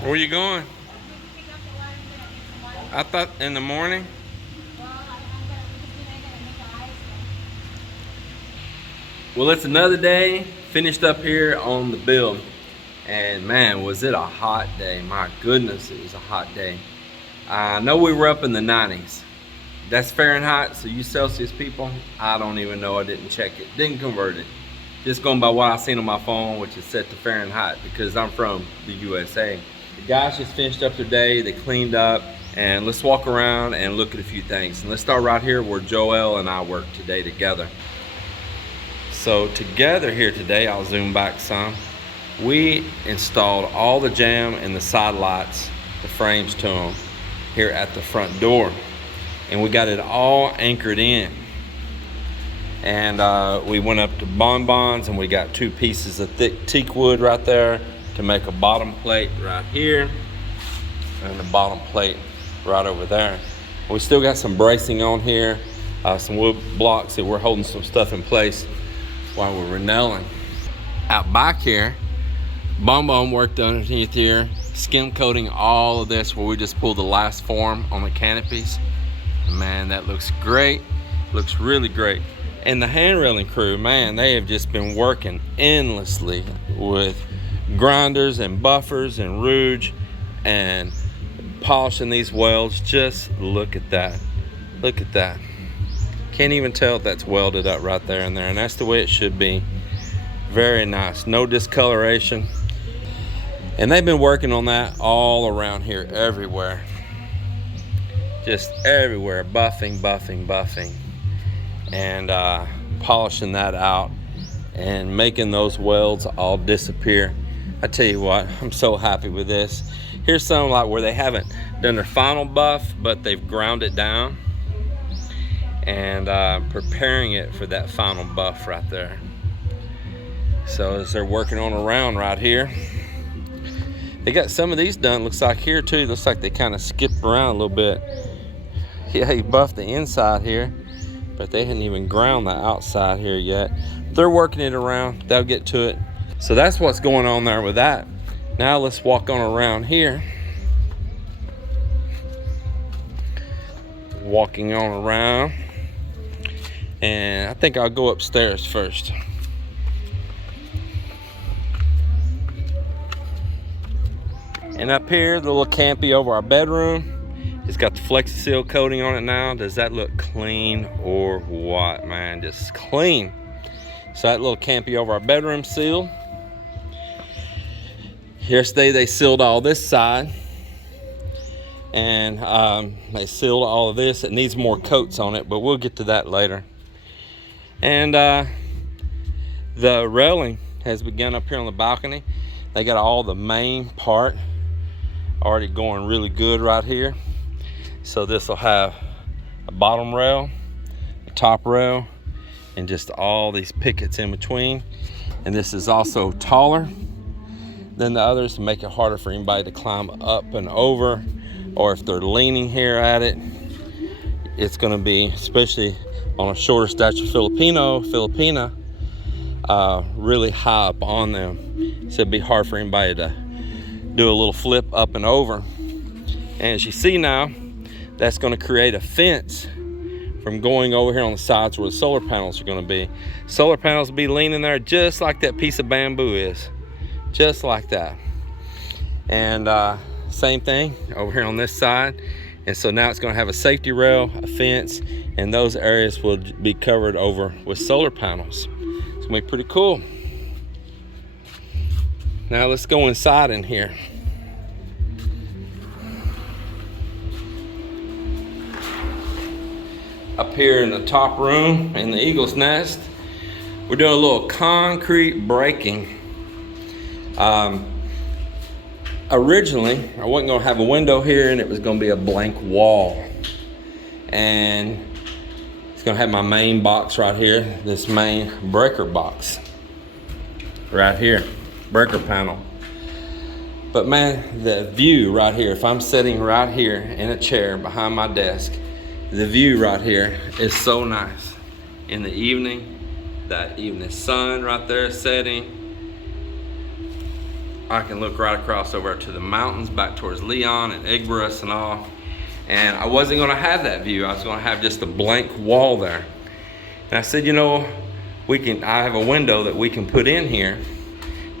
Where are you going? I thought in the morning. Well, it's another day. Finished up here on the build. And man, was it a hot day. My goodness, it was a hot day. I know we were up in the 90s. That's Fahrenheit, so you Celsius people, I don't even know. I didn't check it, didn't convert it. Just going by what I seen on my phone, which is set to Fahrenheit because I'm from the USA. The guys just finished up their day, they cleaned up, and let's walk around and look at a few things. And let's start right here where Joel and I work today together. So together here today, I'll zoom back some. We installed all the jamb and the side lights, the frames to them, here at the front door. And we got it all anchored in. And we went up to bonbons and we got 2 pieces of thick teak wood right there to make a bottom plate right here and the bottom plate right over there. We still got some bracing on here, some wood blocks that we're holding some stuff in place while we're nailing. Out back here, Bonbon worked underneath here, skim coating all of this where we just pulled the last form on the canopies. And man, that looks great, looks really great. And the hand railing crew, man, they have just been working endlessly with grinders and buffers and rouge and polishing these welds. Just look at that, look at that. Can't even tell if that's welded up right there and there, and that's the way it should be. Very nice, no discoloration. And they've been working on that all around here, everywhere. Just everywhere, buffing, buffing, buffing. And polishing that out and making those welds all disappear. I tell you what, I'm so happy with this. Here's some like where they haven't done their final buff, but they've ground it down and preparing it for that final buff right there. So as they're working on around right here, they got some of these done, looks like here too. Looks like they kind of skipped around a little bit. Yeah, he buffed the inside here, but they hadn't even ground the outside here yet. They're working it around, they'll get to it. So that's what's going on there with that. Now let's walk on around here. Walking on around. And I think I'll go upstairs first. And up here, the little campy over our bedroom. It's got the Flexi-Seal coating on it now. Does that look clean or what, man? Just clean. So that little campy over our bedroom sealed. Yesterday they sealed all this side. And they sealed all of this. It needs more coats on it, but we'll get to that later. And the railing has begun up here on the balcony. They got all the main part already going really good right here. So this will have a bottom rail, a top rail, and just all these pickets in between. And this is also taller than the others to make it harder for anybody to climb up and over, or if they're leaning here at it, it's going to be, especially on a shorter stature Filipina, really high up on them. So it'd be hard for anybody to do a little flip up and over. And as you see now, that's going to create a fence from going over here on the sides where the solar panels are going to be. Solar panels will be leaning there just like that piece of bamboo is. Just like that. And same thing over here on this side. And so now it's going to have a safety rail, a fence, and those areas will be covered over with solar panels. It's going to be pretty cool. Now let's go inside in here. Up here in the top room in the Eagle's Nest, we're doing a little concrete breaking. Originally, I wasn't gonna have a window here and it was gonna be a blank wall. And it's gonna have my main box right here, this main breaker box. Right here, breaker panel. But man, the view right here, if I'm sitting right here in a chair behind my desk, the view right here is so nice. in the evening, that evening sun right there setting. I can look right across over to the mountains back towards Leon and Igborus and all. And I wasn't gonna have that view. I was gonna have just a blank wall there. And I said, you know, I have a window that we can put in here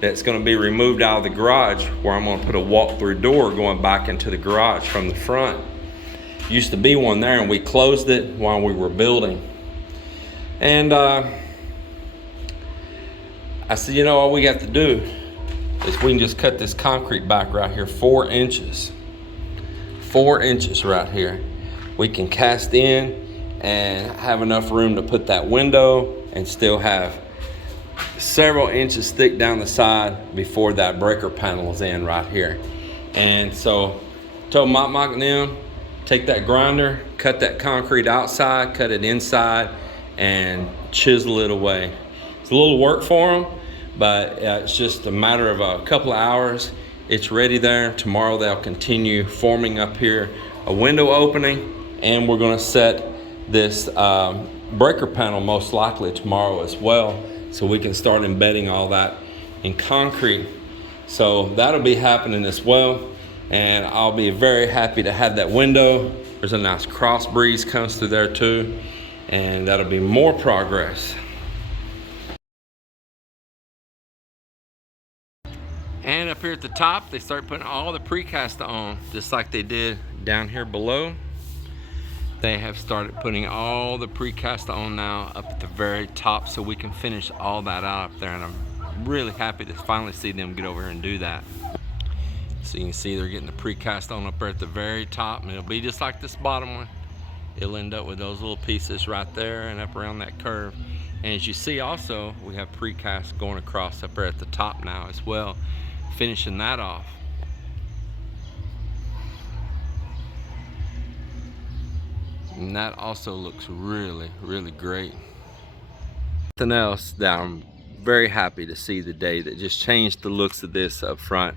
that's gonna be removed out of the garage, where I'm gonna put a walk-through door going back into the garage from the front. Used to be one there and we closed it while we were building. And I said, you know, all we have to do is we can just cut this concrete back right here 4 inches. 4 inches right here. We can cast in and have enough room to put that window and still have several inches thick down the side before that breaker panel is in right here. And so told Mike and them, take that grinder, cut that concrete outside, cut it inside, and chisel it away. It's a little work for them, but it's just a matter of a couple of hours. It's ready there. Tomorrow they'll continue forming up here a window opening, and we're gonna set this breaker panel most likely tomorrow as well, so we can start embedding all that in concrete. So that'll be happening as well, and I'll be very happy to have that window. There's a nice cross breeze comes through there too, and that'll be more progress. And up here at the top, they start putting all the precast on, just like they did down here below. They have started putting all the precast on now up at the very top, so we can finish all that out up there. And I'm really happy to finally see them get over here and do that. So you can see they're getting the precast on up there at the very top, and it'll be just like this bottom one. It'll end up with those little pieces right there and up around that curve. And as you see also, we have precast going across up there at the top now as well, finishing that off. And that also looks really, really great. Something else that I'm very happy to see today that just changed the looks of this up front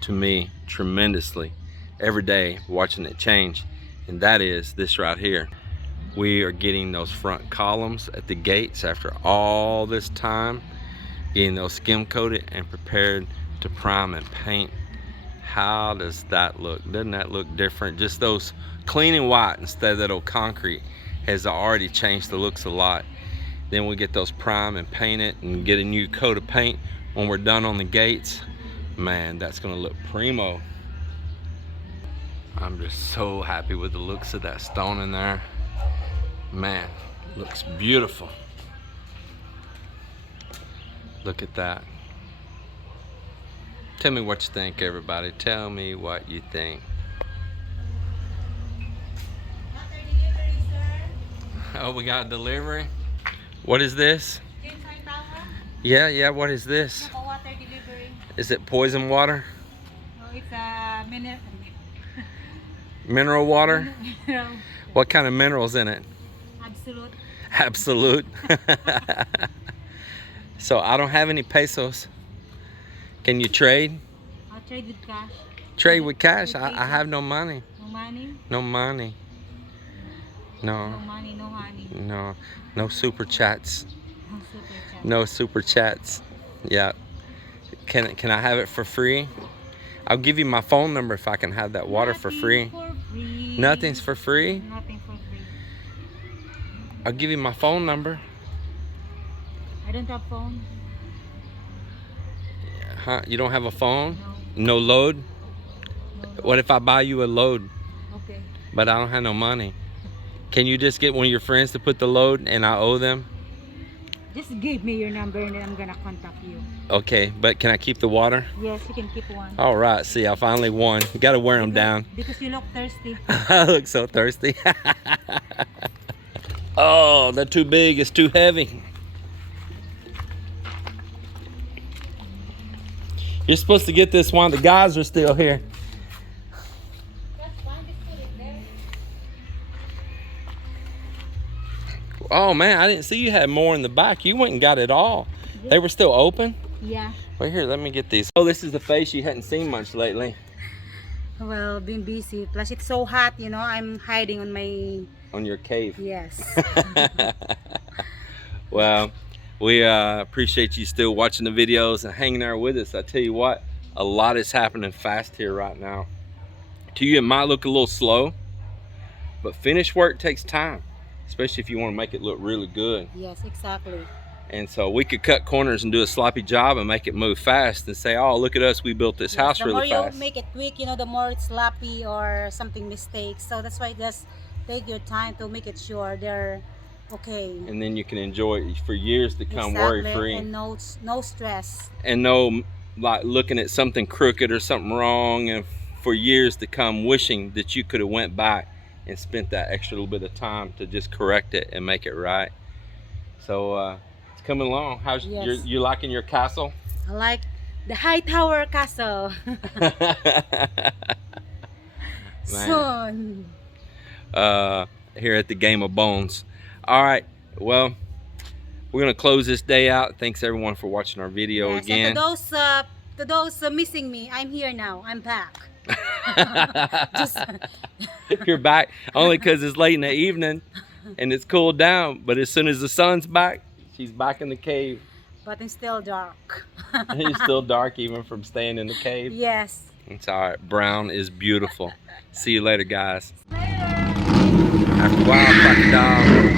to me tremendously every day, watching it change, and that is this right here. We are getting those front columns at the gates after all this time, getting those skim coated and prepared to prime and paint. How does that look? Doesn't that look different? Just those clean and white instead of that old concrete has already changed the looks a lot. Then we get those prime and paint it and get a new coat of paint when we're done on the gates. Man, that's gonna look primo. I'm just so happy with the looks of that stone in there. Man, looks beautiful. Look at that. Tell me what you think, everybody. Tell me what you think. Oh, we got a delivery. What is this? Yeah, what is this? Water delivery. Is it poison water? No, it's a Mineral water? No. What kind of minerals in it? Absolute. Absolute. So I don't have any pesos. Can you trade? I'll trade with cash. Trade with cash? I have no money. No money? No money. No. No money, no honey. No. No super chats. No super chat. No super chats. Yeah. Can I have it for free? I'll give you my phone number if I can have that water for free. For free. Nothing's for free? Nothing for free. I'll give you my phone number. I don't have phone. Huh? You don't have a phone? No. No load? No. What if I buy you a load, Okay. but I don't have no money? Can you just get one of your friends to put the load and I owe them? Just give me your number and then I'm gonna contact you. Okay, but can I keep the water? Yes, you can keep one. All right, see, I finally won. You gotta wear them down. Because you look thirsty. I look so thirsty. Oh, they're too big, it's too heavy. You're supposed to get this one, the guys are still here. That's fine, just put it there. Oh man, I didn't see you had more in the back. You went and got it all. Yeah. They were still open? Yeah. Well, here, let me get these. Oh, this is the face you hadn't seen much lately. Well, been busy. Plus, it's so hot, you know. I'm hiding on my... On your cave. Yes. Well, we appreciate you still watching the videos and hanging there with us. I tell you what, a lot is happening fast here right now. To you, it might look a little slow, but finished work takes time, especially if you want to make it look really good. Yes, exactly. And so we could cut corners and do a sloppy job and make it move fast and say, oh, look at us, we built this house really fast. The more you make it quick, you know, the more it's sloppy or something mistakes. So that's why just take your time to make it sure they're okay. And then you can enjoy it for years to come, Exactly. worry-free. And no stress. And no, like, looking at something crooked or something wrong, and for years to come wishing that you could have went back and spent that extra little bit of time to just correct it and make it right. So it's coming along. How's you liking your castle? I like the high tower castle. Soon. Here at the Game of Bones. All right, well, we're gonna close this day out. Thanks everyone for watching our video again. And to those missing me, I'm here now. I'm back. You're back only because it's late in the evening and it's cooled down, but as soon as the sun's back, she's back in the cave. But it's still dark. It's still dark even from staying in the cave. Yes. It's all right. Brown is beautiful. See you later, guys. Later. After a while, crocodile.